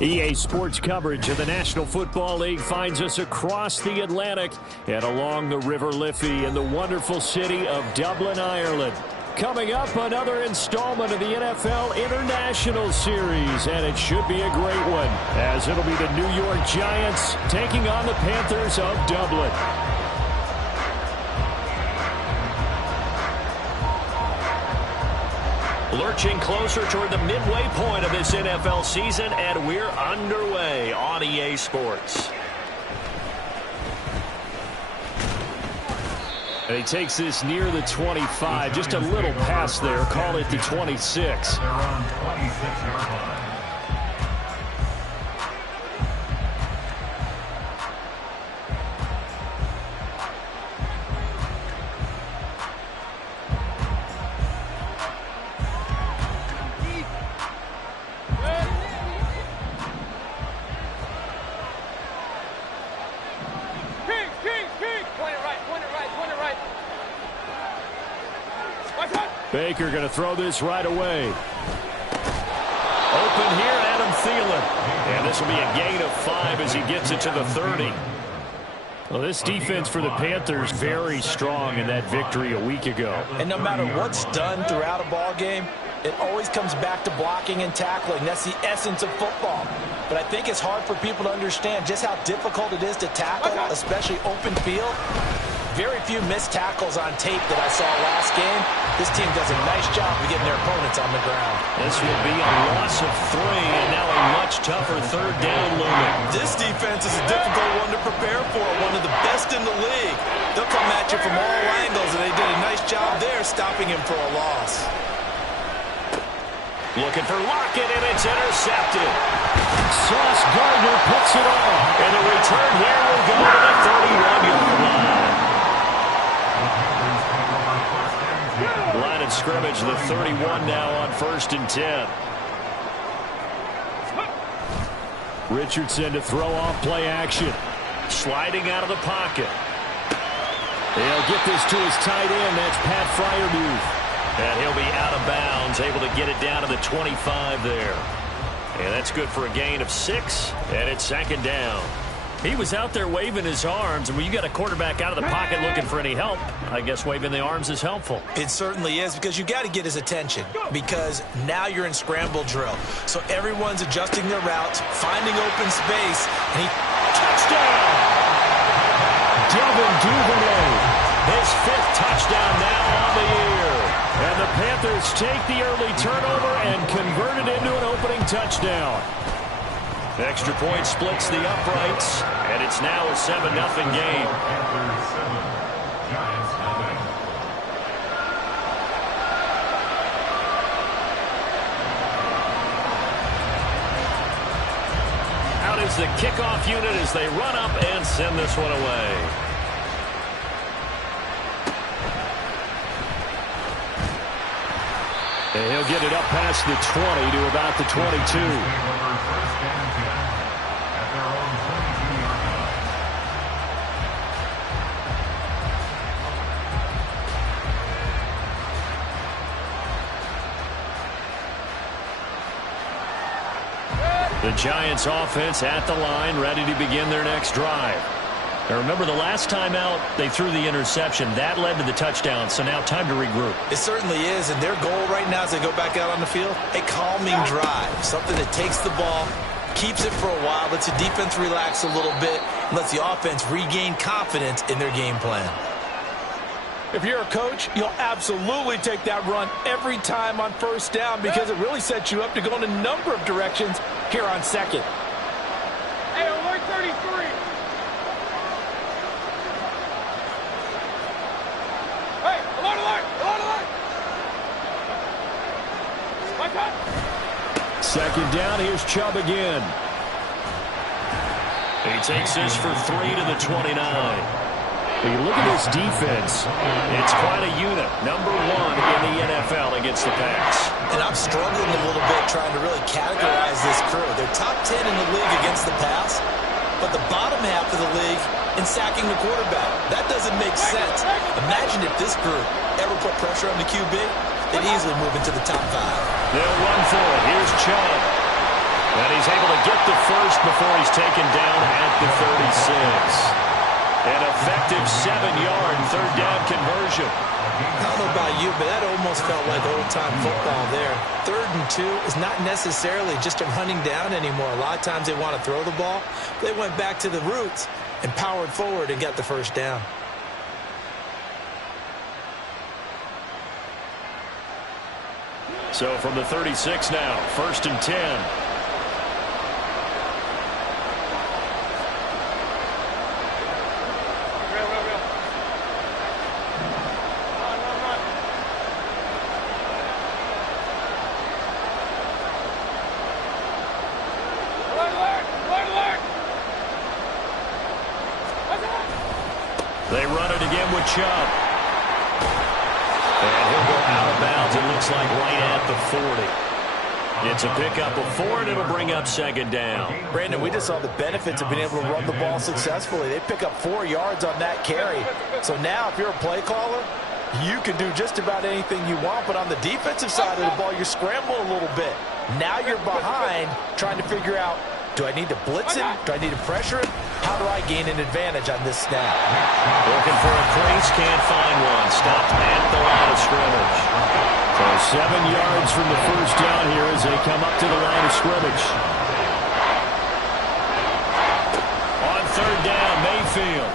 EA Sports coverage of the National Football League finds us across the Atlantic and along the River Liffey in the wonderful city of Dublin, Ireland. Coming up, another installment of the NFL International Series, and it should be a great one, as it'll be the New York Giants taking on the Panthers of Dublin. Lurching closer toward the midway point of this NFL season, and we're underway on EA Sports. And he takes this near the 25, just a little past there, call it the 26. They're on 26-yard line. Baker going to throw this right away. Open here, Adam Thielen. And this will be a gain of 5 as he gets it to the 30. Well, this defense for the Panthers very strong in that victory a week ago. And no matter what's done throughout a ball game, it always comes back to blocking and tackling. That's the essence of football. But I think it's hard for people to understand just how difficult it is to tackle, especially open field. Very few missed tackles on tape that I saw last game. This team does a nice job of getting their opponents on the ground. This will be a loss of 3, and now a much tougher third down looming. This defense is a difficult one to prepare for, one of the best in the league. They'll come at you from all angles, and they did a nice job there stopping him for a loss. Looking for Lockett, and it's intercepted. Sauce Gardner puts it on, and the return here will go to the 31-yard line. Line of scrimmage, the 31 now on 1st and 10. Richardson to throw off play action. Sliding out of the pocket. They'll get this to his tight end. That's Pat Freiermuth. And he'll be out of bounds, able to get it down to the 25 there. And that's good for a gain of 6, and it's 2nd down. He was out there waving his arms, and when you got a quarterback out of the pocket looking for any help, I guess waving the arms is helpful. It certainly is, because you got to get his attention, because now you're in scramble drill. So everyone's adjusting their routes, finding open space, and he touchdown! Devin Duvernay, his 5th touchdown now on the year. And the Panthers take the early turnover and convert it into an opening touchdown. Extra point splits the uprights, and it's now a 7-0 game. Out is the kickoff unit as they run up and send this one away. And he'll get it up past the 20 to about the 22. The Giants offense at the line, ready to begin their next drive. Now remember, the last time out, they threw the interception. That led to the touchdown, so now time to regroup. It certainly is, and their goal right now as they go back out on the field, a calming drive, something that takes the ball, keeps it for a while, lets the defense relax a little bit, and lets the offense regain confidence in their game plan. If you're a coach, you'll absolutely take that run every time on 1st down because it really sets you up to go in a number of directions here on 2nd. Hey, alert 33. Hey, alert, alert, alert, alert. 2nd down, here's Chubb again. He takes this for 3 to the 29. When you look at this defense, it's quite a unit. Number 1 in the NFL against the pass. And I'm struggling a little bit trying to really categorize this crew. They're top 10 in the league against the pass, but the bottom half of the league in sacking the quarterback. That doesn't make sense. Imagine if this group ever put pressure on the QB, they'd easily move into the top 5. They'll run for it. Here's Chubb. And he's able to get the first before he's taken down at the 36. An effective 7-yard third down conversion. I don't know about you, but that almost felt like old-time football there. 3rd and 2 is not necessarily just a running down anymore. A lot of times they want to throw the ball. They went back to the roots and powered forward and got the first down. So from the 36 now, 1st and 10. They run it again with Chubb. And he'll go out of bounds, it looks like right at the 40. It's a pickup of 4, and it'll bring up 2nd down. Brandon, we just saw the benefits of being able to run the ball successfully. They pick up 4 yards on that carry. So now if you're a play caller, you can do just about anything you want. But on the defensive side of the ball, you're scrambling a little bit. Now you're behind trying to figure out, do I need to blitz him? Do I need to pressure him? How do I gain an advantage on this snap? Looking for a crease, can't find one. Stopped at the line of scrimmage. So 7 yards from the first down here as they come up to the line of scrimmage. On 3rd down, Mayfield.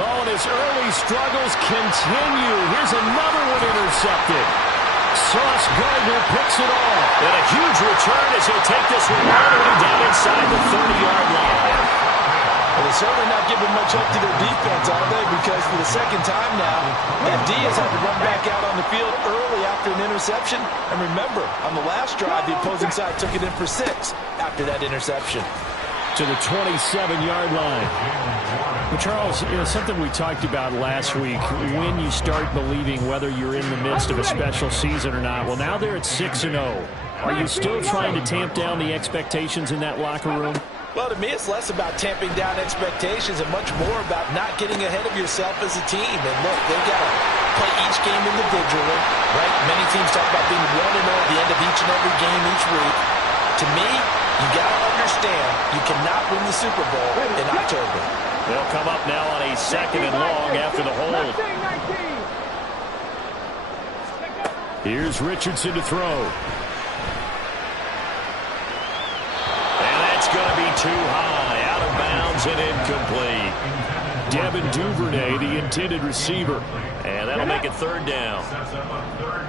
Oh, and his early struggles continue. Here's another one intercepted. Sauce Gardner picks it off. And a huge return as he'll take this one all the way down inside the 30-yard line. Well, they're certainly not giving much up to their defense, are they? Because for the 2nd time now, MD has had to run back out on the field early after an interception. And remember, on the last drive, the opposing side took it in for 6 after that interception. To the 27-yard line. Well, Charles, something we talked about last week, when you start believing whether you're in the midst of a special season or not. Well, now they're at 6-0. Are you still trying to tamp down the expectations in that locker room? Well, to me, it's less about tamping down expectations and much more about not getting ahead of yourself as a team. And look, they've got to play each game individually, right? Many teams talk about being 1-0 at the end of each and every game each week. To me, you got to understand you cannot win the Super Bowl in October. They'll come up now on a 2nd and long after the hold. Here's Richardson to throw. And that's going to be too high. Out of bounds and incomplete. Devin Duvernay, the intended receiver. And that'll make it 3rd down.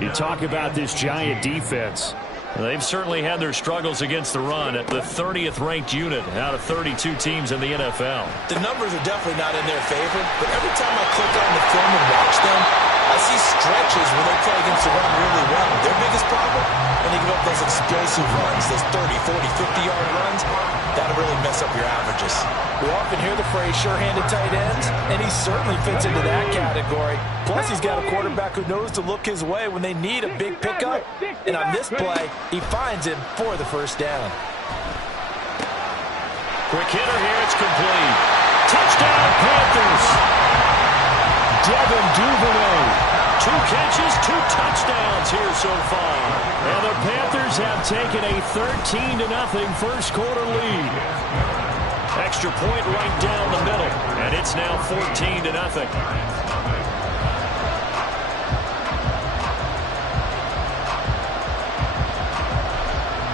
You talk about this Giant defense. They've certainly had their struggles against the run at the 30th ranked unit out of 32 teams in the NFL. The numbers are definitely not in their favor, but every time I click on the film and watch them, I see stretches where they play against the run really well. Their biggest problem, when they give up those explosive runs, those 30, 40, 50-yard runs, that'll really mess up your averages. We often hear the phrase sure-handed tight ends, and he certainly fits into that category. Plus, he's got a quarterback who knows to look his way when they need a big pickup. And on this play, he finds him for the first down. Quick hitter here, it's complete. Touchdown, Panthers. Devin Duvernay. 2 catches, 2 touchdowns here so far. And the Panthers have taken a 13-0 first quarter lead. Extra point right down the middle, and it's now 14-0.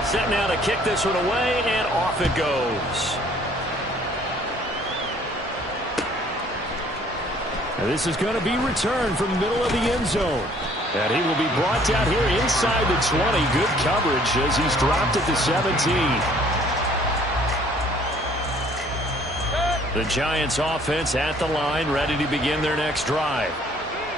Set now to kick this one away, and off it goes. And this is going to be returned from the middle of the end zone. And he will be brought down here inside the 20. Good coverage as he's dropped at the 17. The Giants offense at the line, ready to begin their next drive.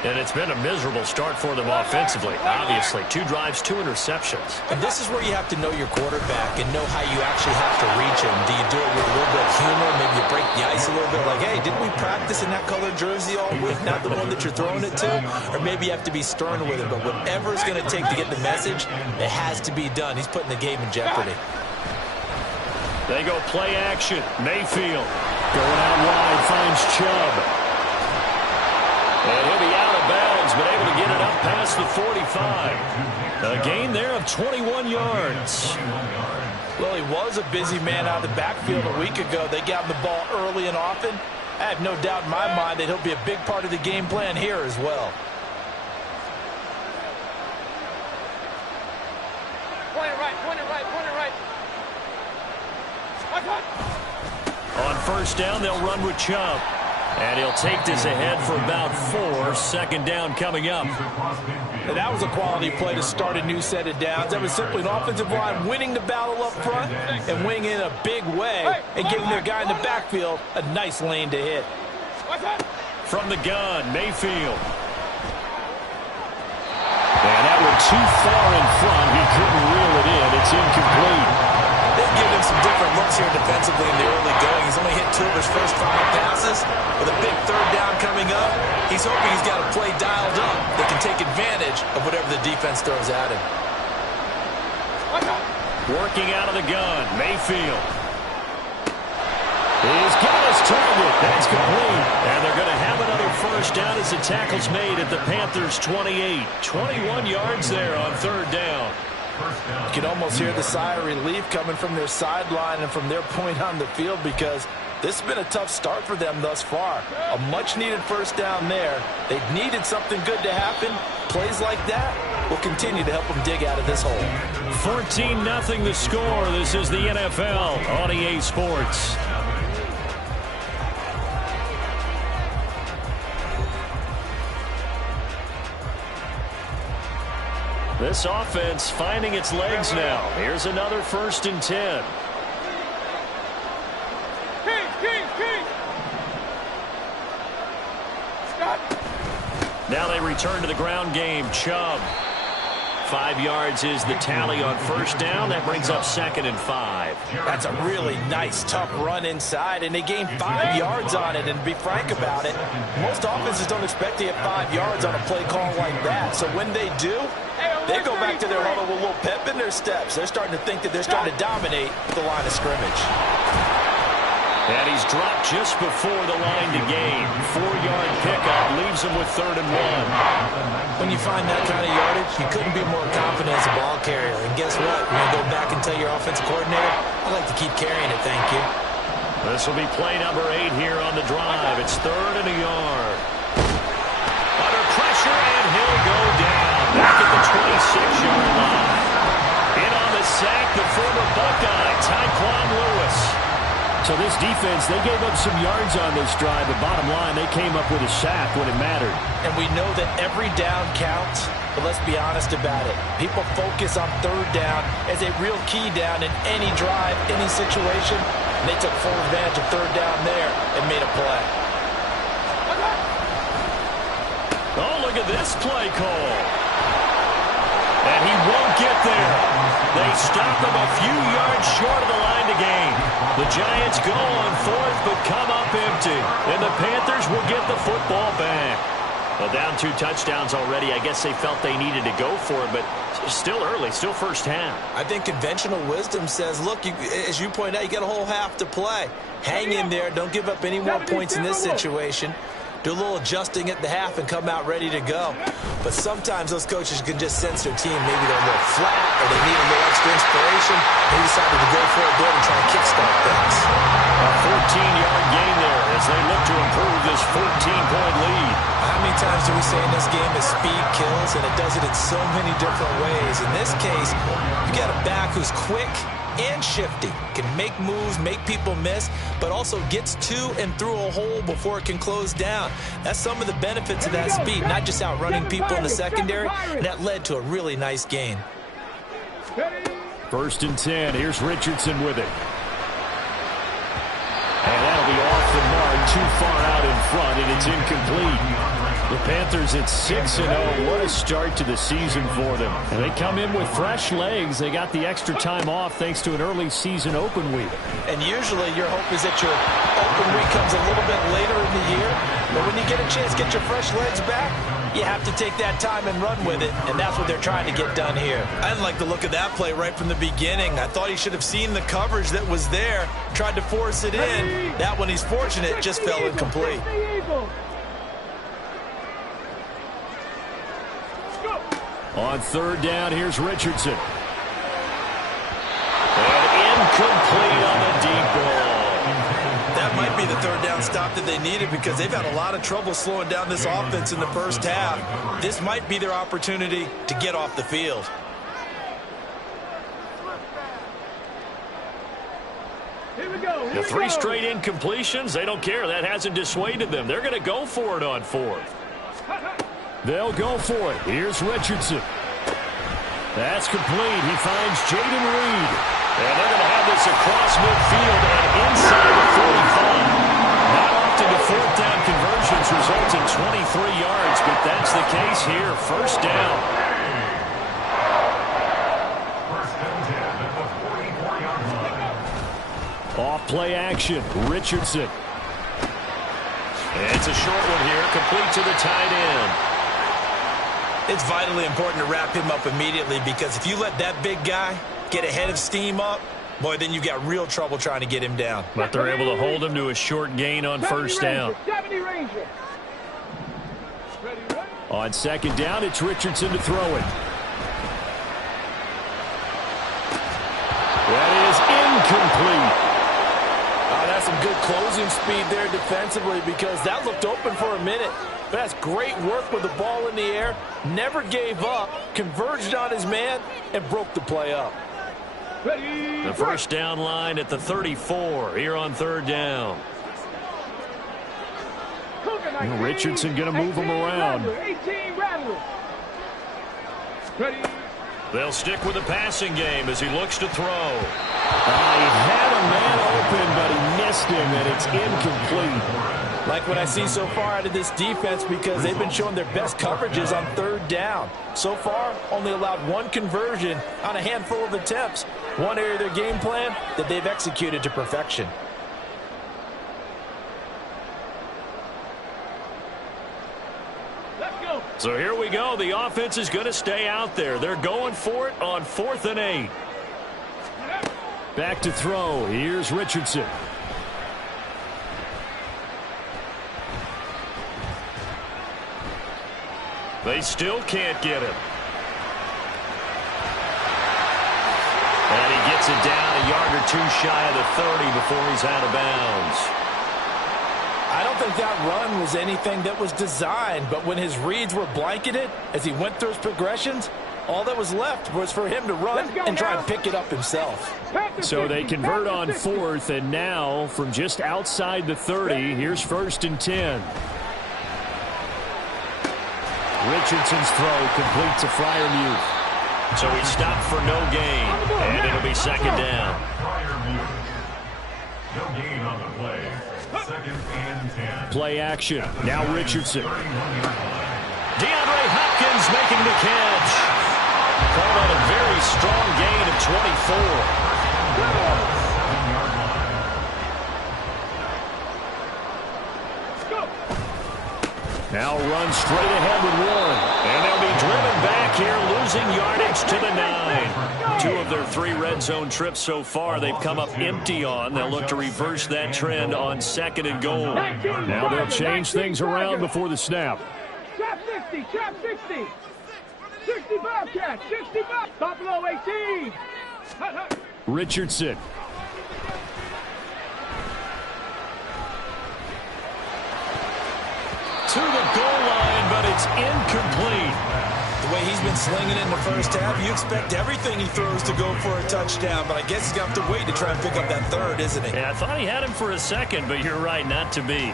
And it's been a miserable start for them offensively. Obviously, 2 drives, 2 interceptions. And this is where you have to know your quarterback and know how you actually have to reach him. Do you do it with a little bit of humor? Maybe you break the ice a little bit like, hey, didn't we practice in that colored jersey all week? Not the one that you're throwing it to? Or maybe you have to be stern with it. But whatever it's going to take to get the message, it has to be done. He's putting the game in jeopardy. They go play action. Mayfield going out wide, finds Chubb. And he'll be out of bounds, but able to get it up past across the 45. A gain there of 21 yards. Well, he was a busy man out of the backfield a week ago. They got him the ball early and often. I have no doubt in my mind that he'll be a big part of the game plan here as well. Point it right, point it right, point it right. On first down, they'll run with Chubb. And he'll take this ahead for about 4. Second down coming up. And that was a quality play to start a new set of downs. That was simply an offensive line winning the battle up front and winning in a big way and giving their guy in the backfield a nice lane to hit. From the gun, Mayfield. And that one too far in front. He couldn't reel it in. It's incomplete. They've given him some different looks here defensively in the early going. He's only hit 2 of his first 5 passes. With a big third down coming up, he's hoping he's got a play dialed up that can take advantage of whatever the defense throws at him. Working out of the gun, Mayfield. He's got his target. That's complete. And they're going to have another first down as the tackle's made at the Panthers' 28. 21 yards there on third down. You can almost hear the sigh of relief coming from their sideline and from their point on the field because this has been a tough start for them thus far. A much-needed first down there. They needed something good to happen. Plays like that will continue to help them dig out of this hole. 14-0 the score. This is the NFL on EA Sports. This offense finding its legs now. Here's another 1st and 10. King. Stop. Now they return to the ground game. Chubb. 5 yards is the tally on first down. That brings up 2nd and 5. That's a really nice, tough run inside, and they gained 5 yards on it. And to be frank about it, most offenses don't expect to get 5 yards on a play call like that. So when they do, they go back to their huddle with a little pep in their steps. They're starting to think that they're starting to dominate the line of scrimmage. And he's dropped just before the line to gain. 4-yard pickup leaves him with 3rd and 1. When you find that kind of yardage, you couldn't be more confident as a ball carrier. And guess what? You're going to go back and tell your offensive coordinator, I'd like to keep carrying it, thank you. This will be play number 8 here on the drive. It's 3rd and a yard. Under pressure, and he'll go down. Back at the 26-yard line. In on the sack, the former Buckeye, Tyquan Lewis. So this defense, they gave up some yards on this drive, but bottom line, they came up with a sack when it mattered. And we know that every down counts, but let's be honest about it. People focus on third down as a real key down in any drive, any situation. And they took full advantage of third down there and made a play. Oh, look at this play call. And he won't get there. They stop him a few yards short of the line to gain. The Giants go on 4th, but come up empty. And the Panthers will get the football back. Well, down 2 touchdowns already. I guess they felt they needed to go for it, but still early, still first half. I think conventional wisdom says, look, as you point out, you got a whole half to play. Hang in there. Don't give up any more points in this situation. Do a little adjusting at the half and come out ready to go. But sometimes those coaches can just sense their team. Maybe they're a little flat or they need a little extra inspiration. They decided to go for it there and try and kickstart things. A 14-yard gain there as they look to improve this 14-point lead. How many times do we say in this game that speed kills, and it does it in so many different ways? In this case, you got a back who's quick and shifty, can make moves, make people miss, but also gets to and through a hole before it can close down. That's some of the benefits of that speed, not just outrunning people in the secondary, and that led to a really nice gain. 1st and 10. Here's Richardson with it. And that'll be off the mark, too far out in front, and it's incomplete. The Panthers at 6-0. What a start to the season for them. And they come in with fresh legs. They got the extra time off thanks to an early season open week. And usually your hope is that your open week comes a little bit later in the year. But when you get a chance to get your fresh legs back, you have to take that time and run with it. And that's what they're trying to get done here. I didn't like the look of that play right from the beginning. I thought he should have seen the coverage that was there, tried to force it in. That one, he's fortunate, just fell incomplete. On third down, here's Richardson. And incomplete on the deep ball. That might be the third down stop that they needed because they've had a lot of trouble slowing down this offense in the first half. This might be their opportunity to get off the field. The three straight incompletions, they don't care. That hasn't dissuaded them. They're going to go for it on fourth. They'll go for it. Here's Richardson. That's complete. He finds Jayden Reed. And they're going to have this across midfield and inside the 45. Not often do fourth down conversions result in 23 yards, but that's the case here. First down. Off play action. Richardson. And it's a short one here, complete to the tight end. It's vitally important to wrap him up immediately because if you let that big guy get ahead of steam up, boy, then you've got real trouble trying to get him down. But they're able to hold him to a short gain on first down. On second down, it's Richardson to throw it. That is incomplete. That's some good closing speed there defensively because that looked open for a minute. But that's great work with the ball in the air. Never gave up, converged on his man, and broke the play up. The first down line at the 34 here on third down. Richardson going to move him around. They'll stick with the passing game as he looks to throw. He had a man open, but he missed him, and it's incomplete. Like what I see so far out of this defense because they've been showing their best coverages on third down. So far, only allowed one conversion on a handful of attempts. One area of their game plan that they've executed to perfection. So here we go. The offense is going to stay out there. They're going for it on 4th and 8. Back to throw. Here's Richardson. They still can't get him. And he gets it down a yard or two shy of the 30 before he's out of bounds. I don't think that run was anything that was designed, but when his reads were blanketed as he went through his progressions, all that was left was for him to run and try and pick it up himself. So they convert on 4th, and now from just outside the 30, here's 1st and 10. Richardson's throw complete to Freiermuth. So he stopped for no gain, and it'll be second down. No gain on the play. Second and 10. Play action. Now Richardson. DeAndre Hopkins making the catch. Called out a very strong gain of 24. Now run straight ahead with Warren. And they'll be driven back here, losing yardage to the 9. 2 of their 3 red zone trips so far they've come up empty on. They'll look to reverse that trend on 2nd and goal. Now they'll change things around before the snap. Trap 60, trap 60. 60 Bobcat, 60 Bob. Top below 18. Richardson. To the goal line, but it's incomplete. The way he's been slinging it in the first half, you expect everything he throws to go for a touchdown, but I guess he's going to have to wait to try and pick up that third, isn't he? Yeah, I thought he had him for a second, but you're right, not to be.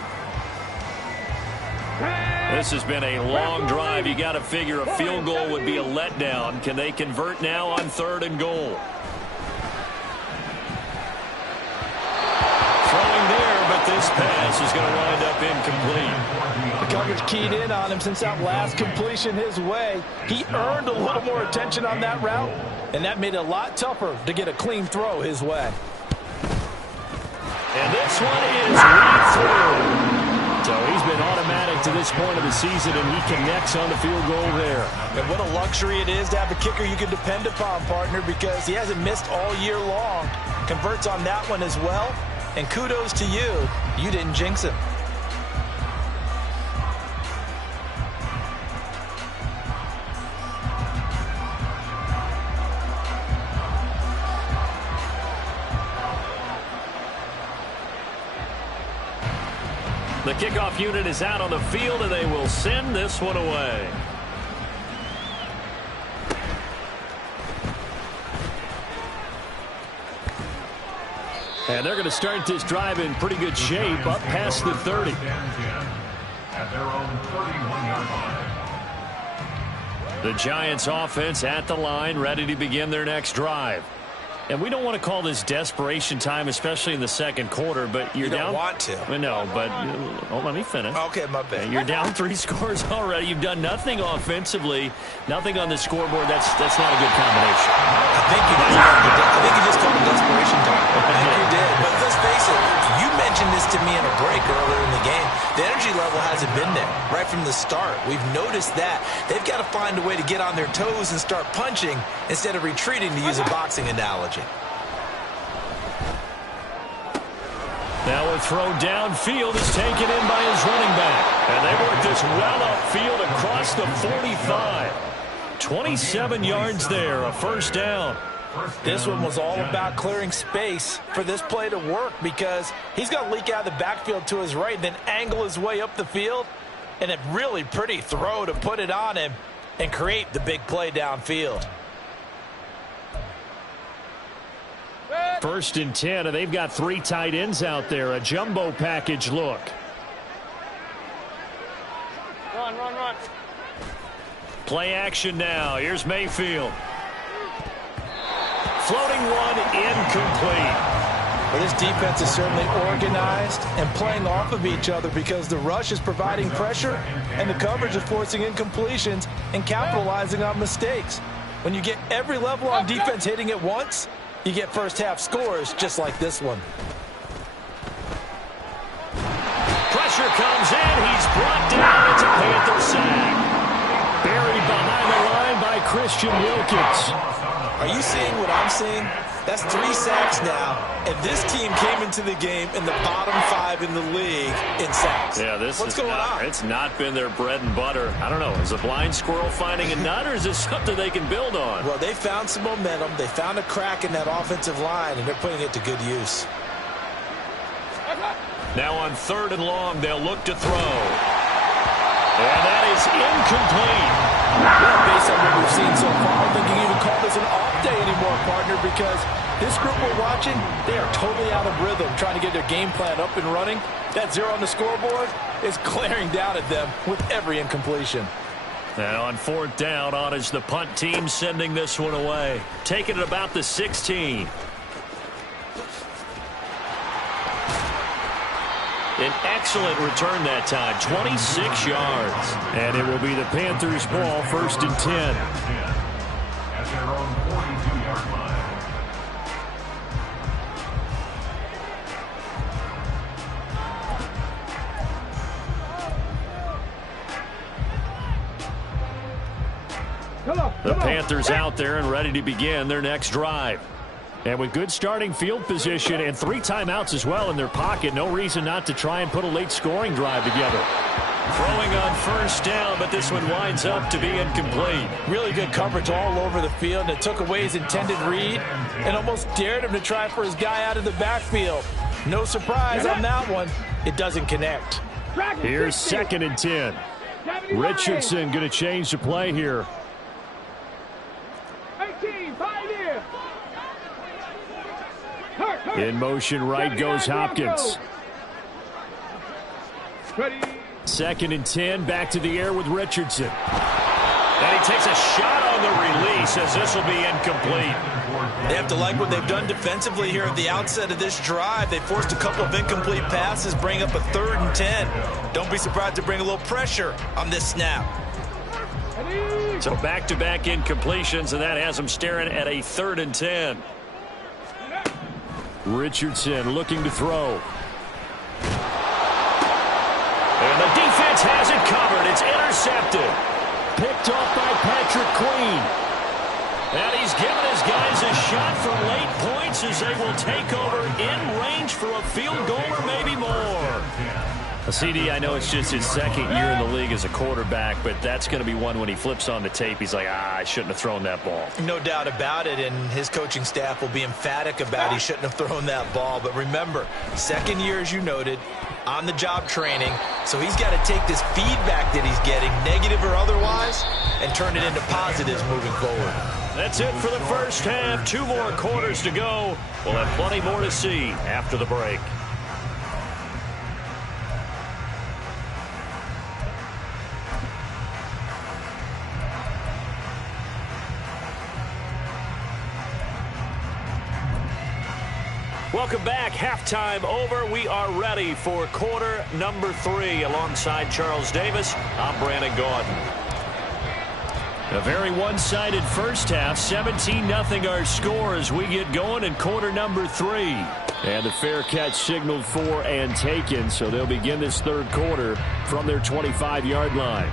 This has been a long drive. You got to figure a field goal would be a letdown. Can they convert now on 3rd and goal? Throwing there, but this pass is going to wind up incomplete. The coverage keyed in on him since that last completion his way. He earned a little more attention on that route, and that made it a lot tougher to get a clean throw his way. And this one is right through. So he's been automatic to this point of the season, and he connects on the field goal there. And what a luxury it is to have a kicker you can depend upon, partner, because he hasn't missed all year long. Converts on that one as well. And kudos to you. You didn't jinx him. The kickoff unit is out on the field, and they will send this one away. And they're going to start this drive in pretty good shape, up past the 30. At their own 31-yard line. The Giants offense at the line, ready to begin their next drive. And we don't want to call this desperation time, especially in the second quarter, but you're down. You don't want to. No, but let me finish. Okay, my bad. You're down 3 scores already. You've done nothing offensively, nothing on the scoreboard. That's not a good combination. I think you just called it desperation time. I think you did. But let's face it, you mentioned this to me in a break earlier in the game. The energy level hasn't been there right from the start. We've noticed that. They've got to find a way to get on their toes and start punching instead of retreating, to use a boxing analogy. Now a throw downfield is taken in by his running back. And they work this well upfield across the 45. 27 yards there, a first down. This one was all about clearing space for this play to work, because he's going to leak out of the backfield to his right and then angle his way up the field. And a really pretty throw to put it on him and create the big play downfield. First and 10, and they've got 3 tight ends out there. A jumbo package look. Run. Play action now. Here's Mayfield. Floating one, incomplete. Well, this defense is certainly organized and playing off of each other, because the rush is providing pressure and the coverage is forcing incompletions and capitalizing on mistakes. When you get every level on defense hitting at once, you get first half scores just like this one. Pressure comes in. He's brought down. It's a Panther sack. Buried behind the line by Christian Wilkins. Are you seeing what I'm seeing? That's 3 sacks now, and this team came into the game in the bottom 5 in the league in sacks. Yeah, what's going on? It's not been their bread and butter. I don't know. Is a blind squirrel finding a nut, or is this something they can build on? Well, they found some momentum. They found a crack in that offensive line, and they're putting it to good use. Now on 3rd and long, they'll look to throw. And that is incomplete. Well, based on what we've seen so far, I don't think you can even call this an off day anymore, partner, because this group we're watching, they are totally out of rhythm, trying to get their game plan up and running. That 0 on the scoreboard is glaring down at them with every incompletion. And on 4th down, on is the punt team, sending this one away. Taking it about the 16. An excellent return that time, 26 yards. And it will be the Panthers' ball, 1st and 10. At their own 42-yard line. The Panthers out there and ready to begin their next drive. And with good starting field position and 3 timeouts as well in their pocket, no reason not to try and put a late scoring drive together. Throwing on 1st down, but this one winds up to be incomplete. Really good coverage all over the field, and it took away his intended read and almost dared him to try for his guy out of the backfield. No surprise on that one. It doesn't connect. Here's 2nd and 10. Richardson going to change the play here. 18, pioneer. In motion right goes Hopkins. 2nd and 10, back to the air with Richardson. And he takes a shot on the release as this will be incomplete. They have to like what they've done defensively here at the outset of this drive. They forced a couple of incomplete passes, bring up a 3rd and 10. Don't be surprised to bring a little pressure on this snap. So back-to-back incompletions, and that has them staring at a 3rd and 10. Richardson looking to throw. And the defense has it covered. It's intercepted. Picked off by Patrick Queen. And he's given his guys a shot for late points as they will take over in range for a field goal or maybe more. CD, I know it's just his 2nd year in the league as a quarterback, but that's going to be one when he flips on the tape, he's like, I shouldn't have thrown that ball. No doubt about it, and his coaching staff will be emphatic about he shouldn't have thrown that ball. But remember, 2nd year, as you noted, on-the-job training. So he's got to take this feedback that he's getting, negative or otherwise, and turn it into positives moving forward. That's it for the first half. 2 more quarters to go. We'll have plenty more to see after the break. Welcome back. Halftime over. We are ready for quarter number 3. Alongside Charles Davis, I'm Brandon Gaudin. A very one-sided first half. 17-0 our score as we get going in quarter number 3. And the fair catch signaled for and taken, so they'll begin this third quarter from their 25-yard line.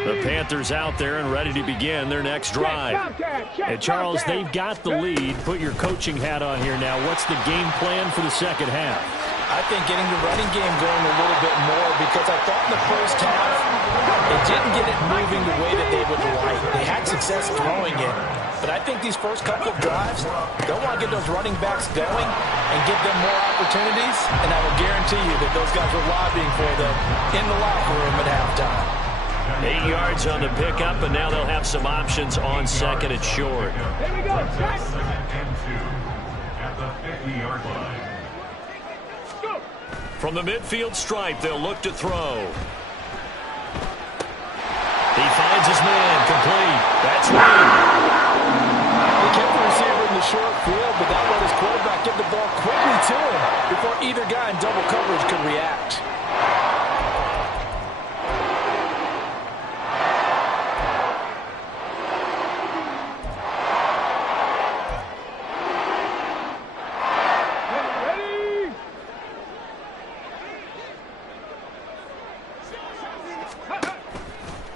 The Panthers out there and ready to begin their next drive. And Charles, they've got the lead. Put your coaching hat on here now. What's the game plan for the second half? I think getting the running game going a little bit more, because I thought in the first half they didn't get it moving the way that they would like. They had success throwing it. But I think these first couple of drives, they'll want to get those running backs going and give them more opportunities. And I will guarantee you that those guys were lobbying for them in the locker room at halftime. 8 yards on the pickup, and now they'll have some options on second and short. Here we go. Second and 2 at the 50-yard line. Go. From the midfield stripe, they'll look to throw. He finds his man, complete. That's Reed. They kept the receiver in the short field, but that let his quarterback get the ball quickly to him before either guy in double coverage could react.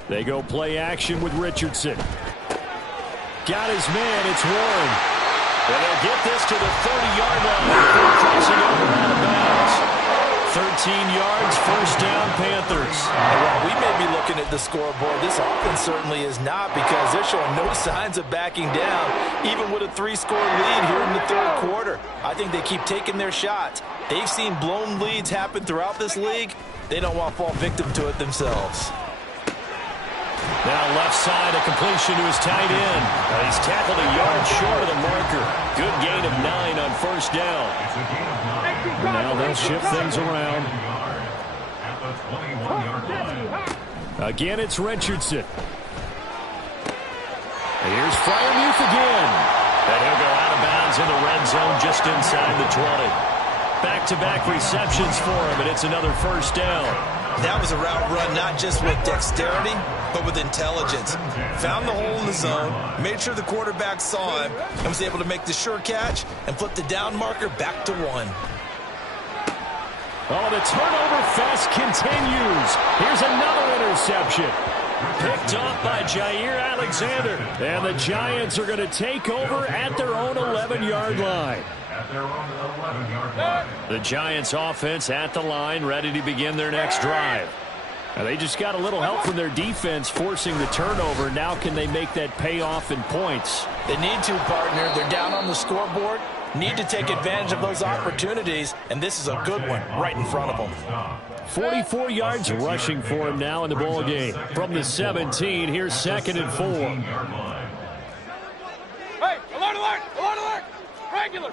They go play action with Richardson. Got his man, it's Warren. And they'll get this to the 30-yard line before crossing over out of bounds. 13 yards, first down, Panthers. And while we may be looking at the scoreboard, this offense certainly is not, because they're showing no signs of backing down, even with a 3-score lead here in the third quarter. I think they keep taking their shots. They've seen blown leads happen throughout this league. They don't want to fall victim to it themselves. Now left side, a completion to his tight end. He's tackled a yard short of the marker. Good gain of 9 on first down. Now they'll shift things around. At the 21-yard line. Again, it's Richardson. Here's Freiermuth again. And he'll go out of bounds in the red zone just inside the 20. Back-to-back receptions for him, and it's another first down. That was a route run not just with dexterity, but with intelligence. Found the hole in the zone, made sure the quarterback saw him, and was able to make the sure catch and flip the down marker back to 1. Oh, the turnover fest continues. Here's another interception. Picked off by Jair Alexander. And the Giants are going to take over at their own 11-yard line. At their own 11-yard line. The Giants offense at the line, ready to begin their next drive. Now, they just got a little help from their defense forcing the turnover. Now can they make that pay off in points? They need to, partner. They're down on the scoreboard. Need to take advantage of those opportunities, and this is a good one right in front of them. 44 yards rushing for him now in the ball game. From the 17, here's second and 4. Hey, alert, alert, alert, alert. Regular.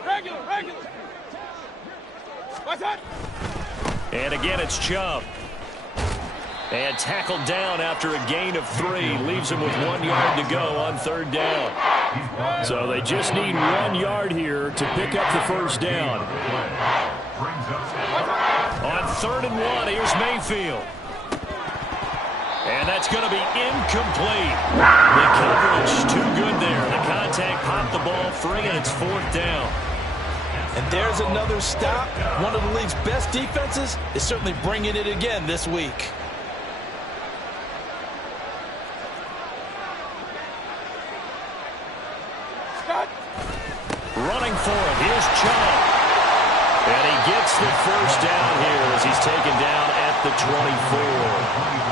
What's that? And again, it's Chubb. And tackled down after a gain of 3. Leaves him with 1 yard to go on third down. So they just need 1 yard here to pick up the first down. On third and 1, here's Mayfield. And that's going to be incomplete. The coverage too good there. The contact popped the ball free, and it's fourth down. And there's another stop. One of the league's best defenses is certainly bringing it again this week. Running for it. Here's Chubb. And he gets the first down here as he's taken down at the 24.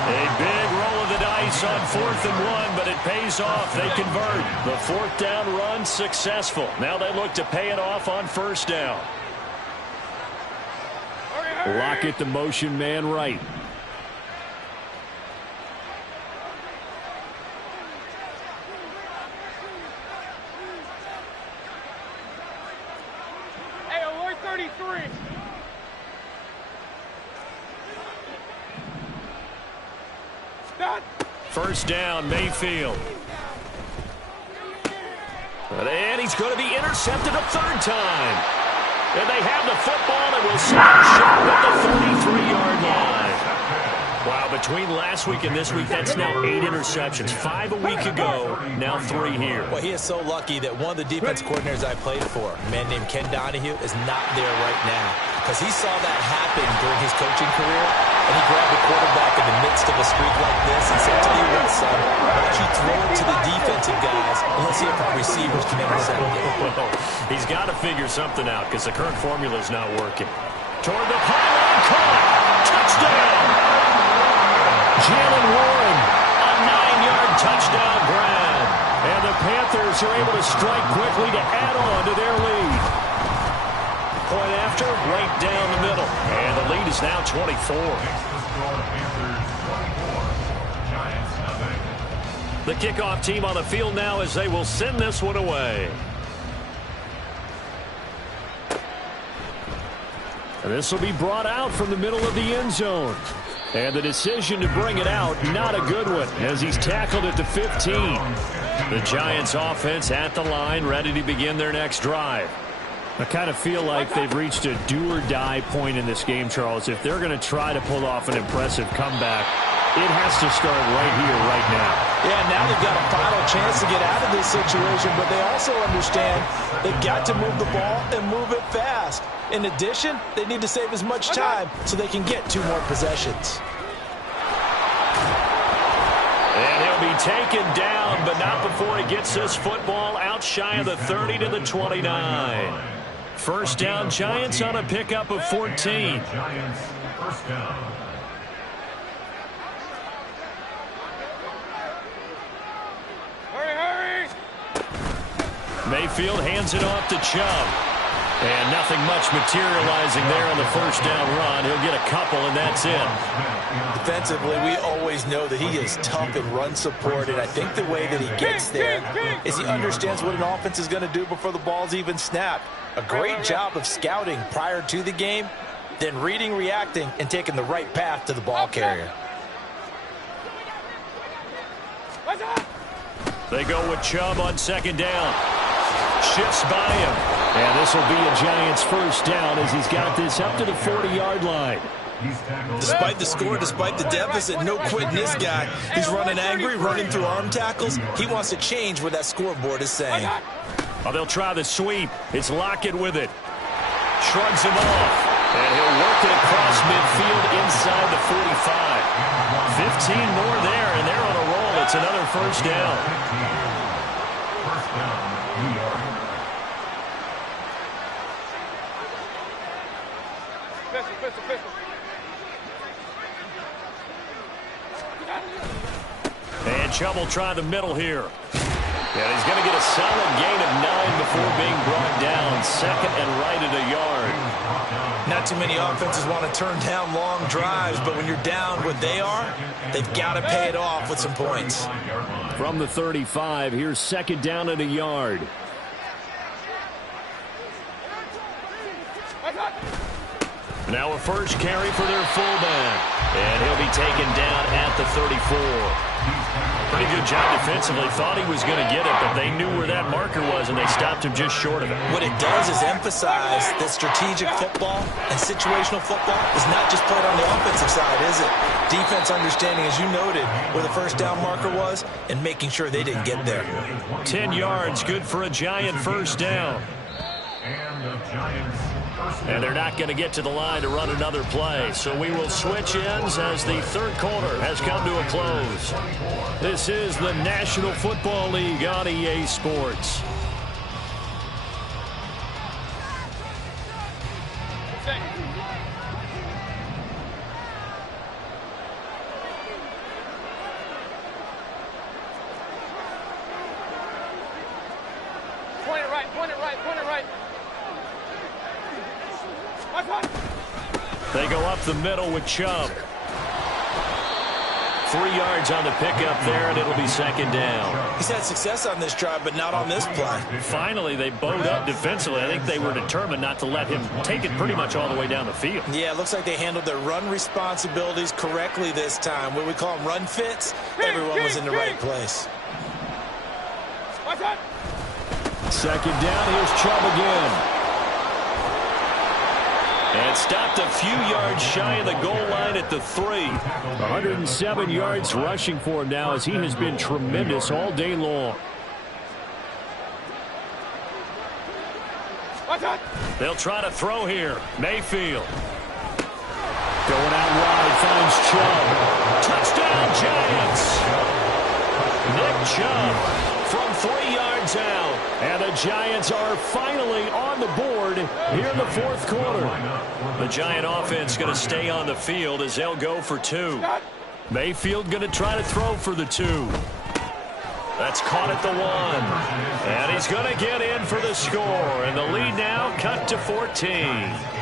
A big roll of the dice on 4th and 1, but it pays off. They convert. The 4th down run successful. Now they look to pay it off on 1st down. Lockett, the motion man right. First down, Mayfield. And he's going to be intercepted a 3rd time. And they have the football and will stop short at the 33-yard line. Wow, between last week and this week, that's now 8 interceptions. 5 a week ago, now 3 here. Well, he is so lucky that one of the defense coordinators I played for, a man named Ken Donahue, is not there right now. Because he saw that happen during his coaching career, and he grabbed the quarterback in the midst of a streak like this and said, "Tell you what, son, why don't you throw it to the defensive guys and let's see if our receivers can intercept it." He's got to figure something out because the current formula is not working. Toward the pylon, caught! Touchdown! Jalen Warren, a 9-yard touchdown grab. And the Panthers are able to strike quickly to add on to their lead. Point after, right down the middle. And the lead is now 24. The kickoff team on the field now as they will send this one away. And this will be brought out from the middle of the end zone. And the decision to bring it out, not a good one, as he's tackled at the 15. The Giants offense at the line, ready to begin their next drive. I kind of feel like they've reached a do-or-die point in this game, Charles. If they're going to try to pull off an impressive comeback, it has to start right here, right now. Yeah, now they've got a final chance to get out of this situation, but they also understand they've got to move the ball and move it fast. In addition, they need to save as much time so they can get 2 more possessions. And he'll be taken down, but not before he gets this football out shy of the 30 to the 29. First down, Giants on a pickup of 14. Giants, first down. Mayfield hands it off to Chubb. And nothing much materializing there on the first down run. He'll get a couple, and that's it. Defensively, we always know that he is tough in run support, and I think the way that he gets there is he understands what an offense is going to do before the ball's even snapped. A great job of scouting prior to the game, then reading, reacting, and taking the right path to the ball carrier. They go with Chubb on second down. Shifts by him. And this will be a Giants first down as he's got this up to the 40-yard line. Despite the score, despite the deficit, no quitting this guy. He's running angry, running through arm tackles. He wants to change what that scoreboard is saying. Oh, they'll try the sweep. It's Lockett with it. Shrugs him off. And he'll work it across midfield inside the 45. 15 more there, and they're on a roll. It's another first down. First down, New York. And Chubb will try the middle here. And he's going to get a solid gain of 9 before being brought down. Second and right at a yard. Not too many offenses want to turn down long drives, but when you're down what they are, they've got to pay it off with some points. From the 35, here's second down at a yard. Now a first carry for their fullback. And he'll be taken down at the 34. Pretty good job defensively. Thought he was going to get it, but they knew where that marker was, and they stopped him just short of it. What it does is emphasize that strategic football and situational football is not just played on the offensive side, is it? Defense understanding, as you noted, where the first down marker was and making sure they didn't get there. 10 yards, good for a Giant first down. And they're not going to get to the line to run another play. So we will switch ends as the third quarter has come to a close. This is the National Football League on EA Sports. Point it right, point it right, point it right. They go up the middle with Chubb. 3 yards on the pickup there, and it'll be second down. He's had success on this drive, but not on this play. Finally, they bowed up defensively. I think they were determined not to let him take it pretty much all the way down the field. Yeah, it looks like they handled their run responsibilities correctly this time. What we call them run fits, everyone was in the right place. Second down, here's Chubb again. And stopped a few yards shy of the goal line at the 3. 107 yards rushing for him now as he has been tremendous all day long. They'll try to throw here. Mayfield. Going out wide, finds Chubb. Touchdown, Giants. Nick Chubb from 3 yards out. And the Giants are finally on the board here in the fourth quarter. The Giant offense going to stay on the field as they'll go for 2. Mayfield going to try to throw for the 2. That's caught at the 1. And he's going to get in for the score. And the lead now cut to 14.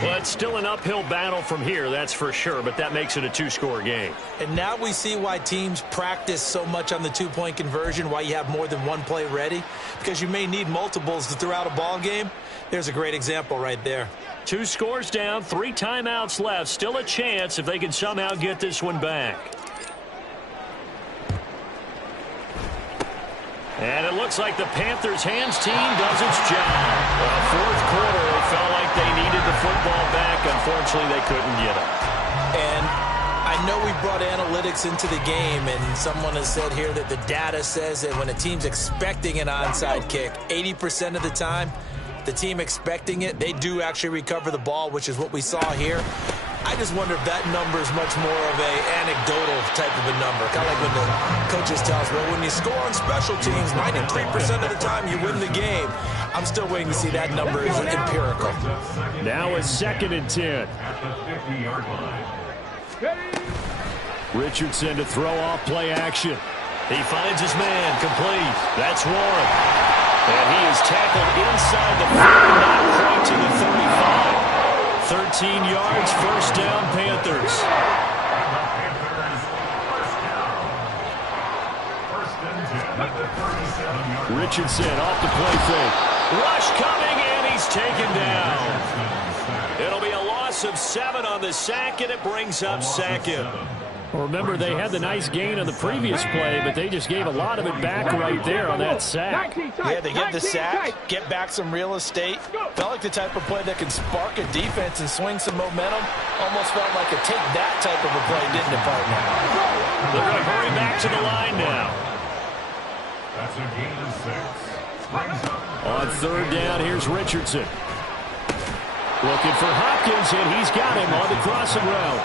Well, it's still an uphill battle from here, that's for sure. But that makes it a 2-score game. And now we see why teams practice so much on the 2-point conversion, why you have more than one play ready. Because you may need multiples to throw out a ball game. There's a great example right there. 2 scores down, 3 timeouts left. Still a chance if they can somehow get this one back. And it looks like the Panthers' hands team does its job. Well, fourth quarter, it felt like they needed the football back. Unfortunately, they couldn't get it. And I know we brought analytics into the game, and someone has said here that the data says that when a team's expecting an onside kick, 80% of the time, the team expecting it, they do actually recover the ball, which is what we saw here. I just wonder if that number is much more of a anecdotal type of a number. Kind of like when the coaches tell us, well, when you score on special teams, 93% of the time you win the game. I'm still waiting to see that number is empirical. Now a 2nd and 10. Richardson to throw off play action. He finds his man complete. That's Warren. And he is tackled inside the 40, not quite to the 35. 13 yards, first down, Panthers. Richardson off the play fake. Rush coming, and he's taken down. It'll be a loss of 7 on the sack, and it brings up 2nd. Well, remember, they had the nice gain on the previous play, but they just gave a lot of it back right there on that sack. Yeah, they get the sack, get back some real estate. Felt like the type of play that can spark a defense and swing some momentum. Almost felt like a take that type of a play, didn't it, partner? They're going to hurry back to the line now. That's a gain of 6. On 3rd down, here's Richardson. Looking for Hopkins, and he's got him on the crossing route.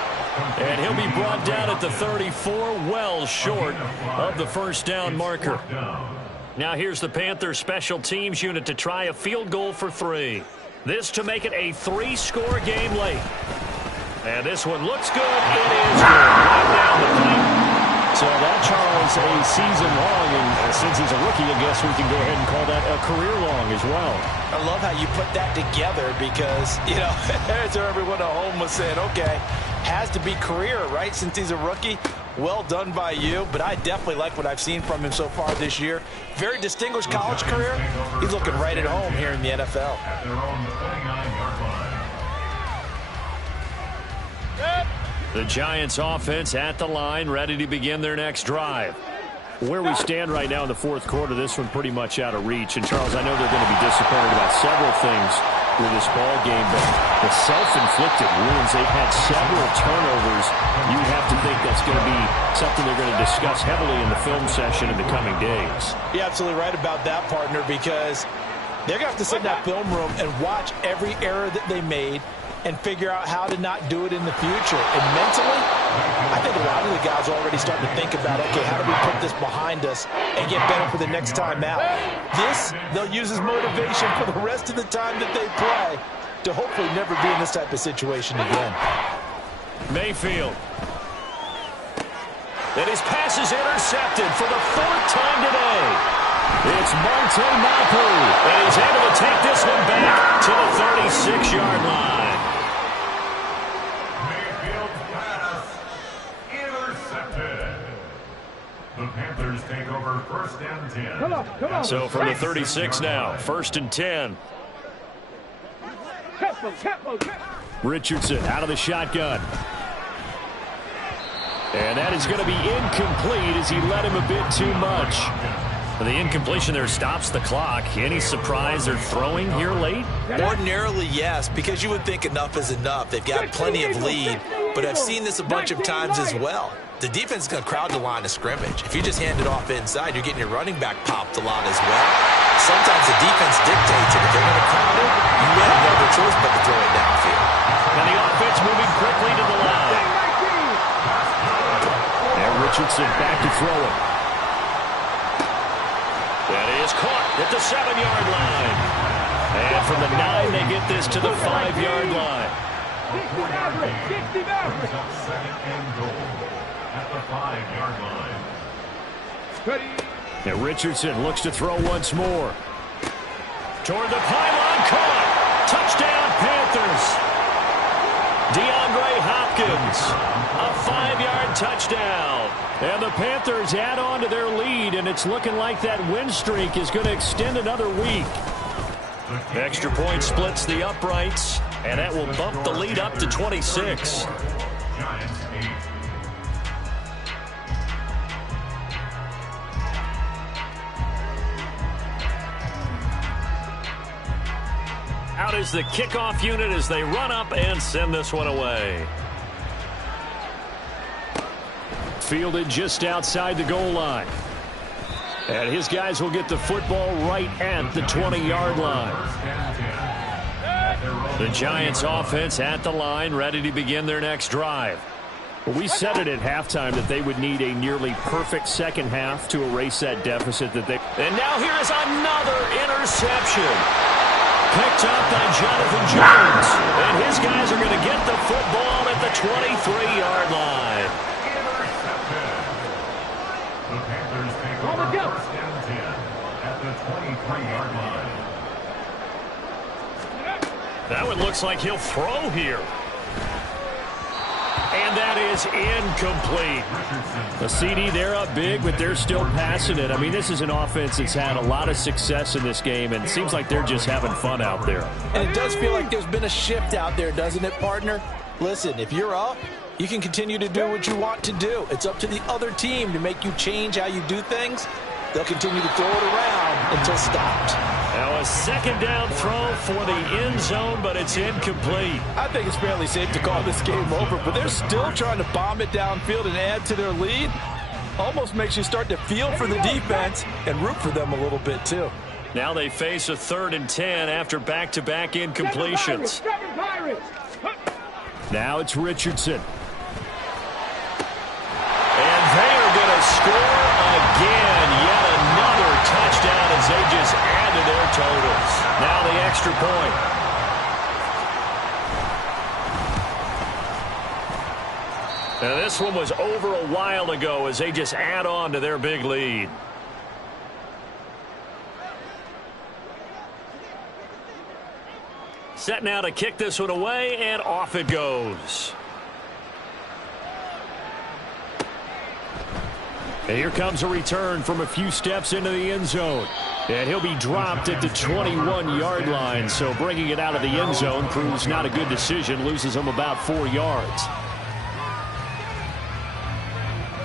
And he'll be brought down at the 34, well short of the first down marker. Now here's the Panthers special teams unit to try a field goal for 3. This to make it a 3-score game late. And this one looks good. It is good. Right down the plate. So that, Charles, a season long, and since he's a rookie, I guess we can go ahead and call that a career long as well. I love how you put that together because, you know, there's everyone at home was saying, okay, has to be career, right, since he's a rookie. Well done by you, but I definitely like what I've seen from him so far this year. Very distinguished college career. He's looking right at home here in the NFL. At their own 29-yard line. The Giants offense at the line, ready to begin their next drive. Where we stand right now in the fourth quarter, this one pretty much out of reach. And, Charles, I know they're going to be disappointed about several things with this ball game, but the self-inflicted wounds, they've had several turnovers. You have to think that's going to be something they're going to discuss heavily in the film session in the coming days. You're absolutely right about that, partner, because they're going to have to sit in that film room and watch every error that they made and figure out how to not do it in the future. And mentally, I think a lot of the guys are already starting to think about, okay, how do we put this behind us and get better for the next time out? This, they'll use as motivation for the rest of the time that they play. to hopefully never be in this type of situation again. Mayfield. And his pass is intercepted for the 4th time today. It's Monte Mapu. And he's able to take this one back to the 36-yard line. Mayfield's pass intercepted. The Panthers take over 1st and 10. Come on. So from the 36 now, 1st and 10. Tempo. Richardson out of the shotgun. And that is going to be incomplete as he led him a bit too much. The incompletion there stops the clock. Any surprise they're throwing here late? Ordinarily, yes, because you would think enough is enough. They've got plenty of lead, but I've seen this a bunch of times as well. The defense is going to crowd the line of scrimmage. If you just hand it off inside, you're getting your running back popped a lot as well. Sometimes the defense dictates it. If they're going to crowd it, you have no other choice but to throw it downfield. And the offense moving quickly to the line. And Richardson back to throw it. That is caught at the 7-yard line. And from the 9, they get this to the 5-yard line. 60 Maverick. 2nd and goal at the 5-yard line. Ready. And Richardson looks to throw once more. Toward the pylon, caught. Touchdown, Panthers. DeAndre Hopkins, a 5-yard touchdown. And the Panthers add on to their lead, and it's looking like that win streak is going to extend another week. Extra point splits the uprights, and that will bump the lead up to 26. Giants 8. Out is the kickoff unit as they run up and send this one away. Fielded just outside the goal line. And his guys will get the football right at the 20-yard line. The Giants offense at the line, ready to begin their next drive. We said it at halftime that they would need a nearly perfect second half to erase that deficit that they... And now here is another interception. Picked up by Jonathan Jones. And his guys are going to get the football at the 23-yard line. The Panthers take over 1st and 10 at the 23-yard line. That one looks like he'll throw here. And that is incomplete. The CD, they're up big, but they're still passing it. I mean, this is an offense that's had a lot of success in this game, and it seems like they're just having fun out there. And it does feel like there's been a shift out there, doesn't it, partner? Listen, if you're up, you can continue to do what you want to do. It's up to the other team to make you change how you do things. They'll continue to throw it around until stopped. Now a second down throw for the end zone, but it's incomplete. I think it's fairly safe to call this game over, but they're still trying to bomb it downfield and add to their lead. Almost makes you start to feel for the defense and root for them a little bit, too. Now they face a 3rd and 10 after back-to-back incompletions. Now it's Richardson. And they are going to score again. Yet another touchdown as they just add to their totals. Now the extra point. Now this one was over a while ago as they just add on to their big lead. Set now to kick this one away, and off it goes. And here comes a return from a few steps into the end zone. And he'll be dropped at the 21-yard line. So bringing it out of the end zone proves not a good decision. Loses him about 4 yards.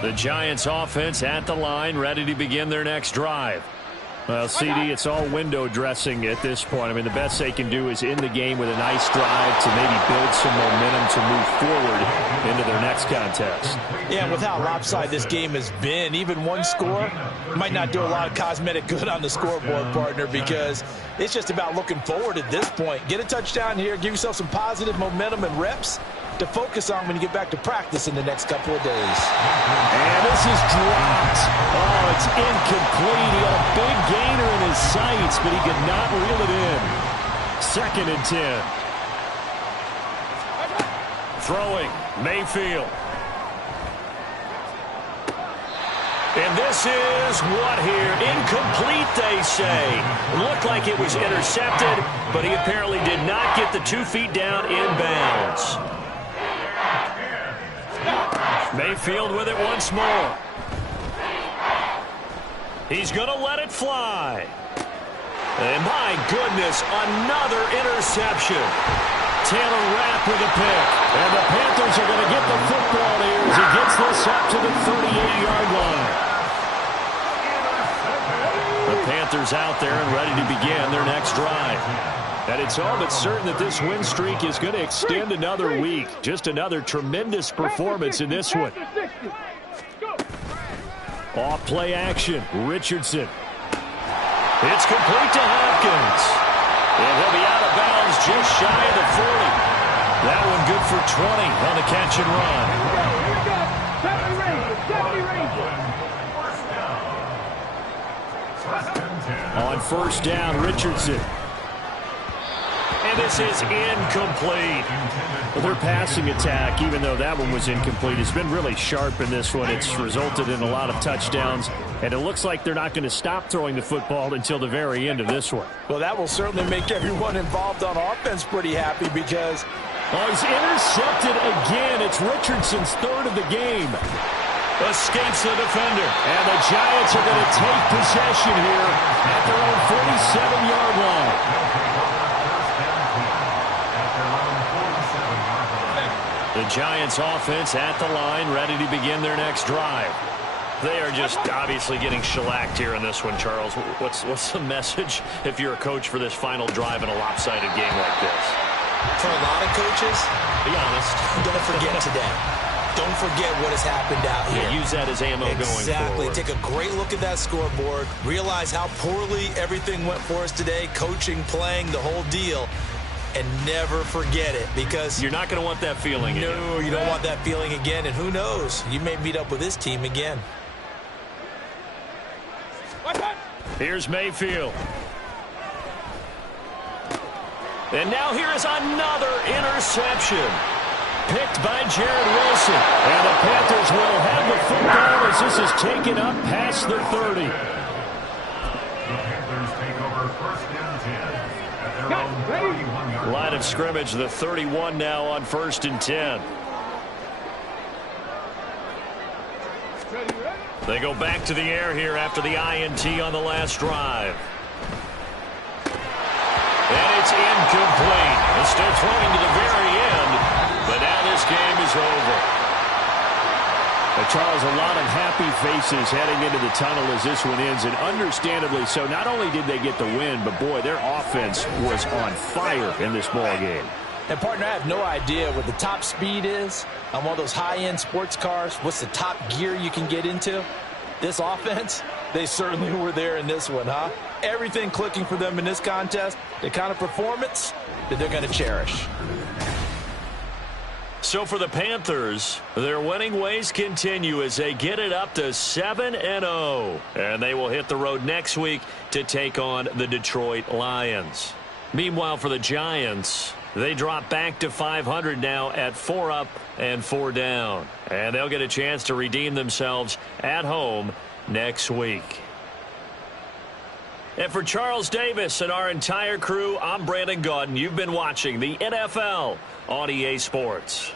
The Giants offense at the line, ready to begin their next drive. Well, CD, it's all window dressing at this point. I mean, the best they can do is end the game with a nice drive to maybe build some momentum to move forward into their next contest. Yeah, with how lopsided this game has been, even one score might not do a lot of cosmetic good on the scoreboard, partner, because it's just about looking forward at this point. Get a touchdown here, give yourself some positive momentum and reps to focus on when you get back to practice in the next couple of days. And this is dropped. Oh, it's incomplete. He had a big gainer in his sights, but he could not reel it in. 2nd and 10. throwing. Mayfield. And this is what here? Incomplete, they say. Looked like it was intercepted, but he apparently did not get the 2 feet down in bounds. Mayfield with it once more. He's going to let it fly. And my goodness, another interception. Taylor Rapp with a pick. And the Panthers are going to get the football here as he gets this up to the 38-yard line. The Panthers out there and ready to begin their next drive. And it's all but certain that this win streak is going to extend another week. Just another tremendous performance in this one. Off play action. Richardson. It's complete to Hopkins. And he'll be out of bounds just shy of the 40. That one good for 20 on the catch and run. On first down, Richardson. And this is incomplete. Well, their passing attack, even though that one was incomplete, has been really sharp in this one. It's resulted in a lot of touchdowns, and it looks like they're not going to stop throwing the football until the very end of this one. Well, that will certainly make everyone involved on offense pretty happy because... Oh, he's intercepted again. It's Richardson's third of the game. Escapes the defender. And the Giants are going to take possession here at their own 47-yard line. The Giants offense at the line, ready to begin their next drive. They are just obviously getting shellacked here in this one, Charles. What's the message if you're a coach for this final drive in a lopsided game like this? For a lot of coaches, be honest. Don't forget today. Don't forget what has happened out here. Yeah, use that as ammo going forward. Exactly. Take a great look at that scoreboard. Realize how poorly everything went for us today. Coaching, playing, the whole deal. And never forget it, because you're not going to want that feeling again. No, you don't want that feeling again. And who knows? You may meet up with this team again. Here's Mayfield. And now here is another interception. Picked by Jared Wilson. And the Panthers will have the football as this is taken up past the 30. The Panthers take over first and 10 at their own 31-yard line of scrimmage, the 31 now on first and 10. They go back to the air here after the INT on the last drive. And it's incomplete. It's still throwing to the very end, but now this game is over. Charles, a lot of happy faces heading into the tunnel as this one ends, and understandably so. Not only did they get the win, but boy, their offense was on fire in this ball game. And partner, I have no idea what the top speed is on one of those high-end sports cars. What's the top gear you can get into? This offense, they certainly were there in this one, huh? Everything clicking for them in this contest, the kind of performance that they're going to cherish. So for the Panthers, their winning ways continue as they get it up to 7-0. And they will hit the road next week to take on the Detroit Lions. Meanwhile, for the Giants, they drop back to 500 now at 4 up and 4 down. And they'll get a chance to redeem themselves at home next week. And for Charles Davis and our entire crew, I'm Brandon Gaudin. You've been watching the NFL on EA Sports.